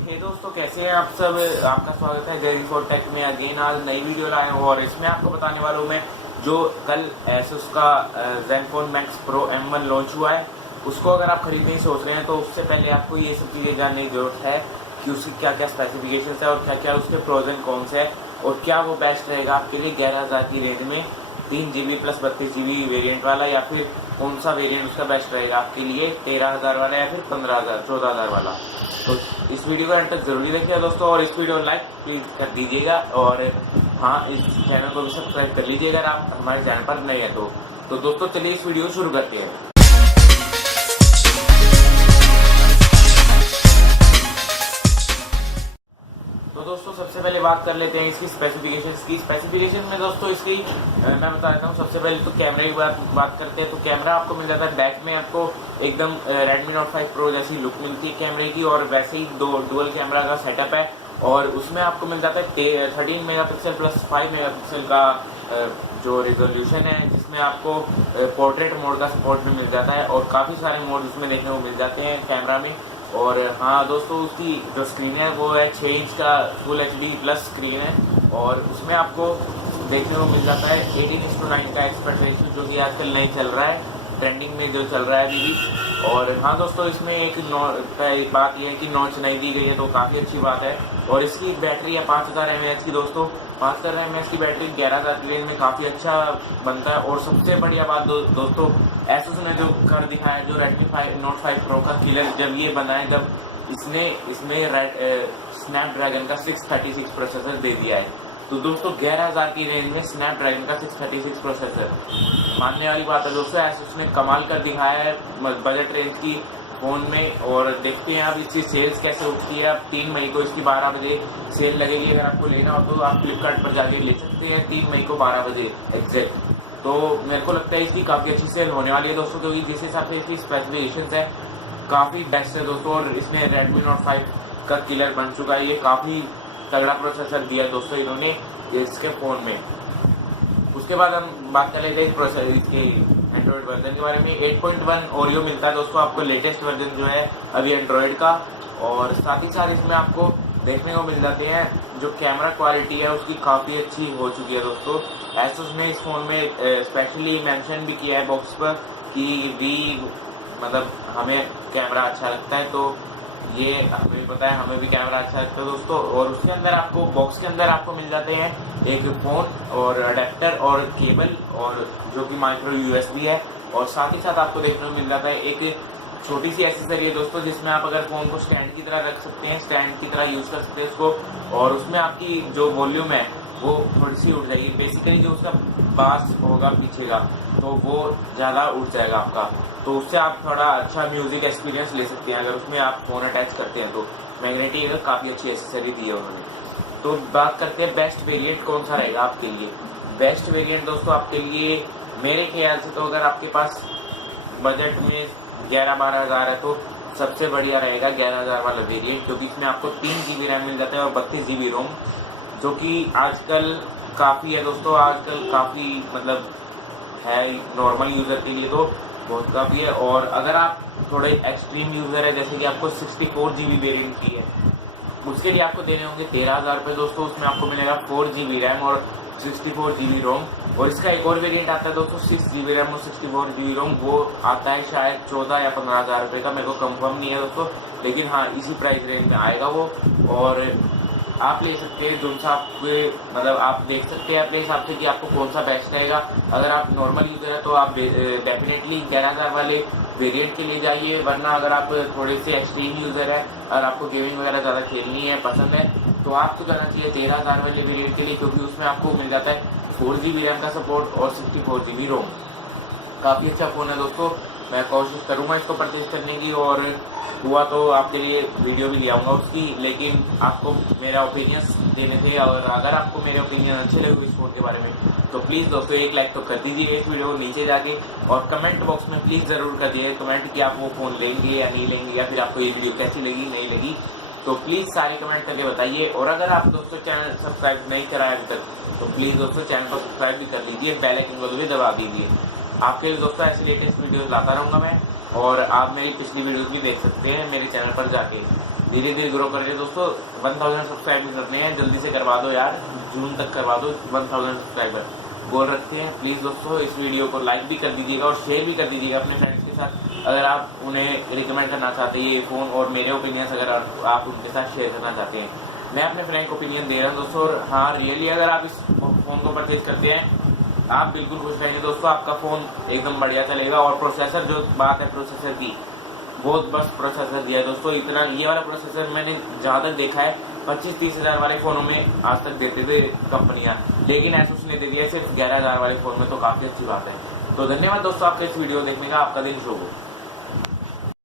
हे दोस्तों, कैसे हैं आप सब। आपका स्वागत है जय फॉर टेक में। अगेन आज नई वीडियो लाया हूँ और इसमें आपको बताने वाला हूँ मैं जो कल एसुस का ZenFone max pro M1 launch हुआ है, उसको अगर आप खरीदने की सोच रहे हैं तो उससे पहले आपको ये सब चीज़ें जानने की जरूरत है कि उसकी क्या क्या स्पेसिफिकेशन है और क्या क्या उसके प्रोज एंड कॉन्स है और क्या वो बेस्ट रहेगा आपके लिए 11,000 की रेंज में 3 GB प्लस 32 GB वेरिएंट वाला, या फिर कौन सा वेरिएंट उसका बेस्ट रहेगा आपके लिए 13,000 वाला या फिर 15,000 14,000 वाला। तो इस वीडियो को एंड तक जरूरी देखिएगा दोस्तों, और इस वीडियो को लाइक प्लीज कर दीजिएगा और हाँ, इस चैनल को भी सब्सक्राइब कर लीजिएगा अगर आप हमारे चैनल पर नए हैं तो दोस्तों चलिए इस वीडियो को शुरू करते हैं। तो दोस्तों सबसे पहले बात कर लेते हैं इसकी स्पेसिफिकेशन में दोस्तों इसकी मैं बता देता हूँ। सबसे पहले तो कैमरे की बात करते हैं तो कैमरा आपको मिल जाता है बैक में, आपको एकदम Redmi Note 5 Pro जैसी लुक मिलती है कैमरे की, और वैसे ही दो डुअल कैमरा का सेटअप है और उसमें आपको मिल जाता है 13 मेगापिक्सल प्लस 5 मेगापिक्सल का जो रिजोल्यूशन है, जिसमें आपको पोर्ट्रेट मोड का सपोर्ट भी मिल जाता है और काफ़ी सारे मोड उसमें देखने को मिल जाते हैं कैमरा में। और हाँ दोस्तों, उसकी जो स्क्रीन है वो है 6 इंच का फुल HD प्लस स्क्रीन है और उसमें आपको देखने को मिल जाता है 18:9 का एस्पेक्ट रेशियो, जो कि आजकल नहीं चल रहा है, ट्रेंडिंग में जो चल रहा है अभी भी। और हाँ दोस्तों, इसमें एक बात यह है कि नॉच नहीं दी गई है, तो काफ़ी अच्छी बात है। और इसकी बैटरी है 5000 mAh की दोस्तों। 5000 mAh की बैटरी 11,000 की रेंज में काफ़ी अच्छा बनता है। और सबसे बढ़िया बात दोस्तों, एसुस ने जो कर दिखाया है, जो Redmi Note 5 Pro का किलर जब ये बनाए, जब इसमें स्नैपड्रैगन का 636 प्रोसेसर दे दिया है। तो दोस्तों 11,000 की रेंज में स्नैपड्रैगन का 636 प्रोसेसर मानने वाली बात है दोस्तों। एसुस ने कमाल कर दिखाया है बजट रेंज की फ़ोन में। और देखते हैं अब इसकी सेल्स कैसे उठती है। अब 3 मई को इसकी 12 बजे सेल लगेगी। अगर आपको लेना हो तो आप फ्लिपकार्ट पर जाके ले सकते हैं 3 मई को 12 बजे एग्जैक्ट। तो मेरे को लगता है इसकी काफ़ी अच्छी सेल होने वाली है दोस्तों, क्योंकि जिस हिसाब से इसकी स्पेसिफिकेशन है काफ़ी बेस्ट है दोस्तों। और इसमें Redmi Note 5 का किलर बन चुका है, ये काफ़ी तगड़ा प्रोसेसर दिया है दोस्तों इन्होंने इसके फ़ोन में। उसके बाद हम बात कर लेते हैं इसके एंड्रॉयड वर्जन के बारे में। 8.1 ओरियो मिलता है दोस्तों आपको, लेटेस्ट वर्जन जो है अभी एंड्रॉयड का। और साथ ही साथ इसमें आपको देखने को मिल जाते हैं जो कैमरा क्वालिटी है उसकी काफ़ी अच्छी हो चुकी है दोस्तों। एसुस ने इस फ़ोन में स्पेशली मेंशन भी किया है बॉक्स पर कि मतलब हमें कैमरा अच्छा लगता है, तो ये हमें पता है, हमें भी कैमरा अच्छा लगता है दोस्तों। और उसके अंदर आपको बॉक्स के अंदर आपको मिल जाते हैं एक फ़ोन और अडेप्टर और केबल, और जो कि माइक्रो USB है। और साथ ही साथ आपको देखने को मिल जाता है एक छोटी सी एसेसरी है दोस्तों, जिसमें आप अगर फ़ोन को स्टैंड की तरह रख सकते हैं, स्टैंड की तरह यूज़ कर सकते हैं इसको। और उसमें आपकी जो वॉल्यूम है वो थोड़ी सी उठ जाएगी, बेसिकली जो उसका बास होगा पीछे का, तो वो ज़्यादा उठ जाएगा आपका। तो उससे आप थोड़ा अच्छा म्यूज़िक एक्सपीरियंस ले सकते हैं अगर उसमें आप फ़ोन अटैच करते हैं। तो मैग्नेटिक काफ़ी अच्छी एसेसरी दी है उन्होंने। तो बात करते हैं बेस्ट वेरिएंट कौन सा रहेगा आपके लिए। बेस्ट वेरिएंट दोस्तों आपके लिए मेरे ख्याल से तो अगर आपके पास बजट में 11-12 हज़ार है तो सबसे बढ़िया रहेगा 11,000 वाला वेरिएंट, क्योंकि इसमें आपको 3 GB रैम मिल जाता है और 32 GB रोम, जो कि आजकल काफ़ी है दोस्तों। आजकल काफ़ी मतलब है नॉर्मल यूज़र के लिए तो बहुत काफ़ी है। और अगर आप थोड़े एक्सट्रीम यूज़र है, जैसे कि आपको 64 GB वेरिएंट की है, उसके लिए आपको देने होंगे 13,000 रुपये दोस्तों। उसमें आपको मिलेगा 4 GB रैम और 64 GB रोम। और इसका एक और वेरिएंट आता है दोस्तों 6 GB रैम और 64 GB रोम, वो आता है शायद 14 या 15,000 रुपये का, मेरे को कंफर्म नहीं है दोस्तों, लेकिन हाँ इसी प्राइस रेंज में आएगा वो। और आप ले सकते हैं जो सा आपके मतलब आप देख सकते हैं अपने हिसाब से कि आपको कौन सा बेस्ट रहेगा। अगर आप नॉर्मल यूज़र है तो आप डेफिनेटली 11,000 वाले वेरिएंट के लिए जाइए, वरना अगर आप थोड़े से एक्सट्रीम यूज़र है और आपको गेमिंग वगैरह ज़्यादा खेलनी है पसंद है, तो आपको जाना चाहिए 13,000 वाले वेरिएंट के लिए, क्योंकि उसमें आपको मिल जाता है 4 GB रैम का सपोर्ट और 64 GB रोम। काफ़ी अच्छा फ़ोन है दोस्तों, मैं कोशिश करूँगा इसको परचेज करने की, और हुआ तो आपके लिए वीडियो भी ले आऊँगा उसकी। लेकिन आपको मेरा ओपिनियंस देने थे, और अगर आपको मेरे ओपिनियन अच्छे लगे इस फ़ोन के बारे में तो प्लीज़ दोस्तों एक लाइक तो कर दीजिए इस वीडियो को नीचे जाके, और कमेंट बॉक्स में प्लीज़ ज़रूर कर दिए कमेंट कि आप वो फ़ोन लेंगे या नहीं लेंगे, या फिर आपको ये वीडियो कैसी लगी नहीं लगी। तो प्लीज़ सारे कमेंट करके बताइए। और अगर आप दोस्तों चैनल सब्सक्राइब नहीं कराया अभी तक तो प्लीज़ दोस्तों चैनल को सब्सक्राइब भी कर लीजिए, बेल आइकन को भी दबा दीजिए। आपके लिए दोस्तों ऐसी लेटेस्ट वीडियोस लाता रहूँगा मैं, और आप मेरी पिछली वीडियोस भी देख सकते हैं मेरे चैनल पर जाके। धीरे धीरे ग्रो कर रहे हैं दोस्तों। 1000 सब्सक्राइबर करने हैं, जल्दी से करवा दो यार, जून तक करवा दो 1000 सब्सक्राइबर गोल रखते हैं। प्लीज़ दोस्तों इस वीडियो को लाइक भी कर दीजिएगा और शेयर भी कर दीजिएगा अपने फ्रेंड्स के साथ, अगर आप उन्हें रिकमेंड करना चाहते हैं ये फ़ोन, और मेरे ओपिनियंस अगर आप उनके साथ शेयर करना चाहते हैं। मैं अपने फ्रेंड को ओपिनियन दे रहा हूँ दोस्तों, और हाँ रियली अगर आप इस फ़ोन को परचेज करते हैं आप बिल्कुल खुश रहेंगे दोस्तों, आपका फ़ोन एकदम बढ़िया चलेगा। और प्रोसेसर, जो बात है प्रोसेसर की, बहुत बस प्रोसेसर दिया है दोस्तों। इतना ये वाला प्रोसेसर मैंने जहाँ तक देखा है 25-30 हज़ार वाले फ़ोनों में आज तक देते थे कंपनियाँ, लेकिन ASUS ने दे दिया सिर्फ 11,000 वाले फ़ोन में, तो काफ़ी अच्छी बात है। तो धन्यवाद दोस्तों आपके इस वीडियो देखने का, आपका दिन शुभ हो।